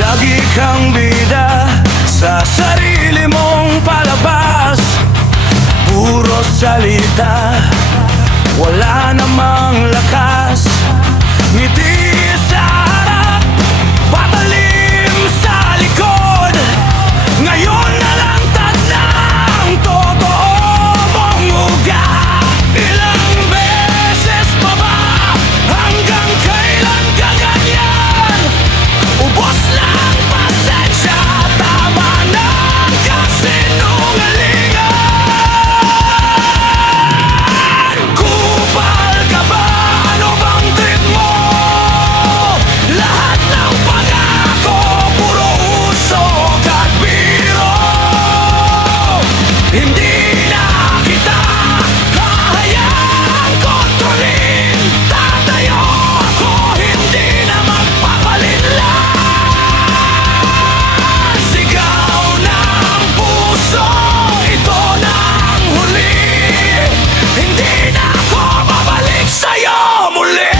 Lagi kang bida sa sarili mong palabas. Puro salita, wala namang lakas. Ngiti sa harap, patalim sa likod. Ngayon na lang tadlang totoo mong ugat. Ilang beses pa ba? Hanggang kailan ka ganyan? Ubos lang pasensya, tama na ang kasinungalingan. Kupal ka ba? Ano bang trip mo? Lahat ng pangako, puro usok at biro. Hindi na kita hahayaang kontrolin. Tatayo ako, hindi na magpapalinlang. Sigaw ng puso, ito na ang huli. Hindi na ako babalik sa'yo muli.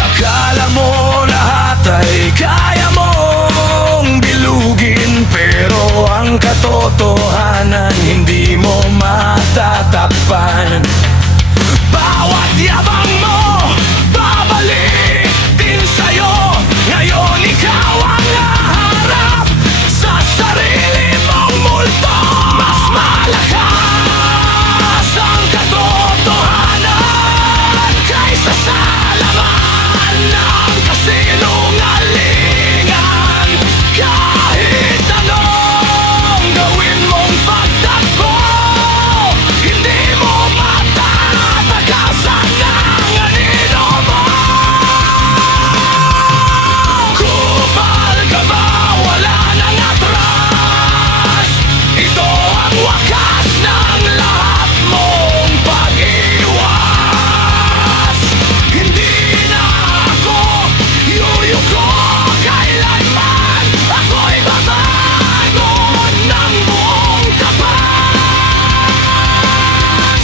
Akala mo lahat ay kaya mong bilugin, pero ang katotohanan hindi mo matatakpan. Bawat yabang mo, babalik din sa'yo. Ngayon ikaw ang haharap sa sarili mong multo. Mas malakas ang katotohanan kaysa sa laman ng kasinungalingan. Kahit anong gawin mong pagtakbo, hindi mo matatagasan ang anino mo. Kupal ka ba? Wala nang atras. Ito ang wakas ng lahat mong pag-iwas. Hindi na ako yuyuko kailanman. Ako'y babago ng buong tapat.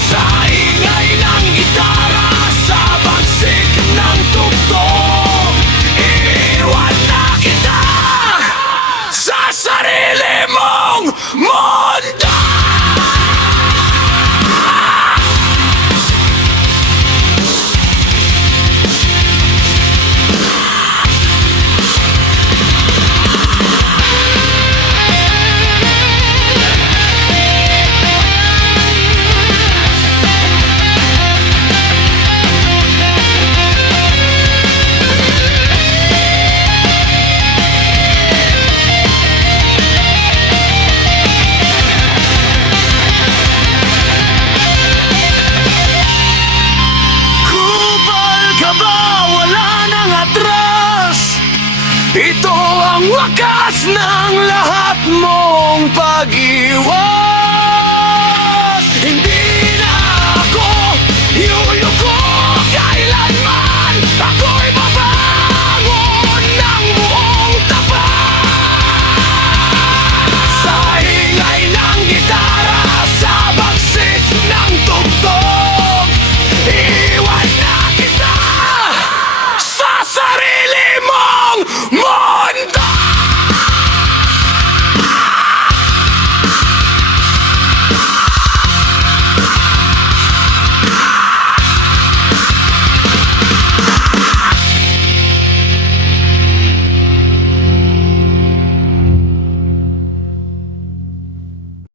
Sa ingay ng gitara, sa bagsik ng tugtog, iiwan na kita sa sarili mong mundo. Kupal ka ba? Wala nang atras. Ito ang wakas ng lahat mong pag-iwas.